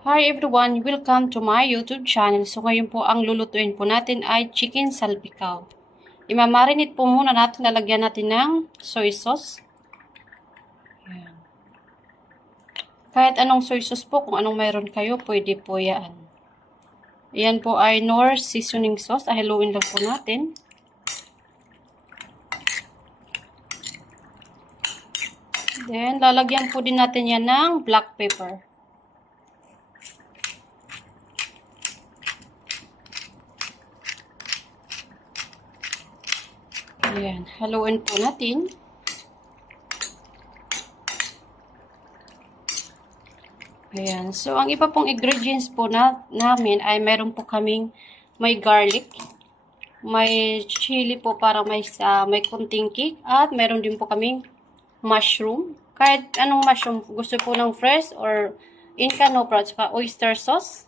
Hi everyone! Welcome to my YouTube channel. So ngayon po ang lulutuin po natin ay chicken salpikaw. Imamarinate po muna natin, lalagyan natin ng soy sauce. Ayan. Kahit anong soy sauce po, kung anong mayroon kayo, pwede po yan. Ayan po ay Knorr seasoning sauce. Haluin lang po natin. Then lalagyan po din natin yan ng black pepper. Ayan, haluin po natin. Ayan, so ang iba pong ingredients po namin ay meron po kaming may garlic, may chili po para may kunting kick, at meron din po kaming mushroom. Kahit anong mushroom, gusto po ng fresh or inca no problem, saka oyster sauce.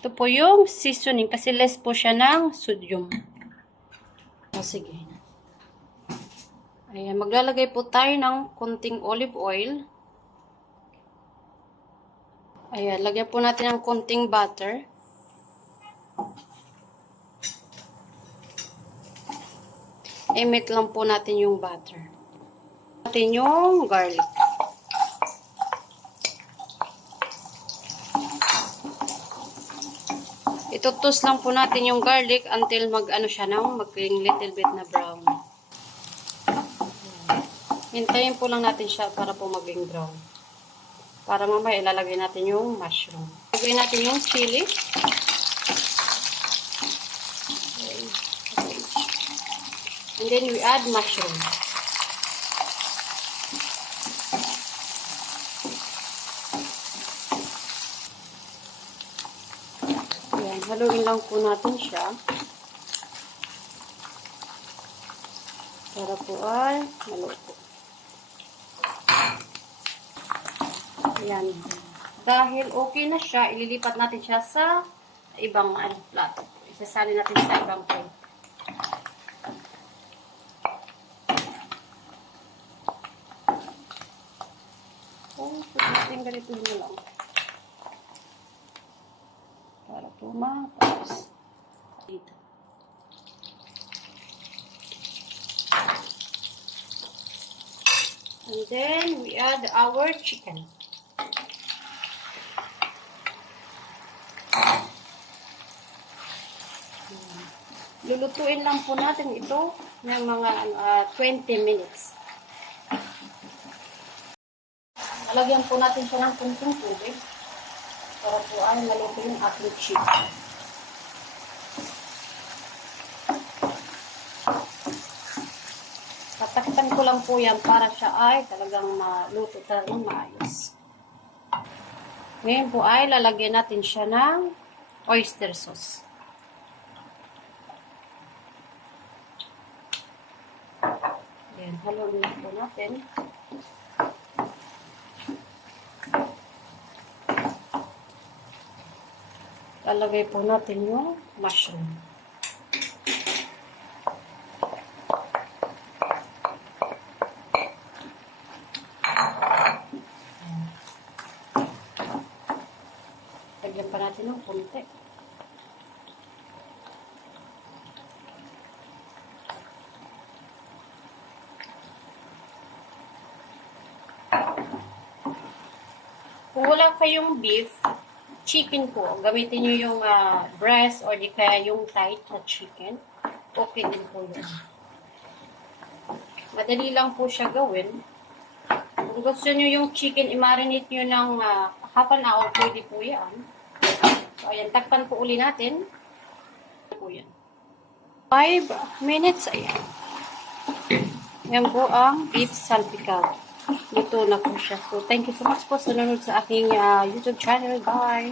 Ito po yung seasoning kasi less po siya ng sodium. O, sige. Ayan, maglalagay po tayo ng konting olive oil. Ayan, lagyan po natin ng konting butter. I-melt lang po natin yung butter. Natin yung garlic. Itutos lang po natin yung garlic until mag-ano siya nang maging little bit na brown. Hintayin po lang natin siya para po maging brown. Para mamaya ilalagay natin yung mushroom. Lagay natin yung chili. Okay. And then we add mushroom. Ayan, haluin lang po natin siya. Para po ay maluto. Ayan. Dahil okay na siya, ililipat natin siya sa ibang plato. Isasali natin sa ibang plate. Pwede ganito na lang. Para po matapos. Dito. And then, we add our chicken. Lulutuin lang po natin ito ng mga 20 minutes. Lalagyan po natin siya ng kunting tubig para po ay maluto yung ating chicken. Tatakpan ko lang po yan para siya ay talagang maluto talagang maayos. Ngayon po ay lalagyan natin siya ng oyster sauce. Ayan, haluin na po natin. Lalagay po natin yung mushroom. Lagyan pa natin ng konti. Kung wala kayong beef, chicken po, gamitin nyo yung breast or di kaya yung tight na chicken. Okay din po yun. Madali lang po siya gawin. Kung gusto nyo yung chicken, i-marinate nyo ng half an hour, pwede po yan. So, ayan, takpan po uli natin. Po yan. 5 minutes, ayan. Yan po ang beef salpikaw. Luto na po siya. So, thank you so much po sa nanonood sa aking YouTube channel. Bye!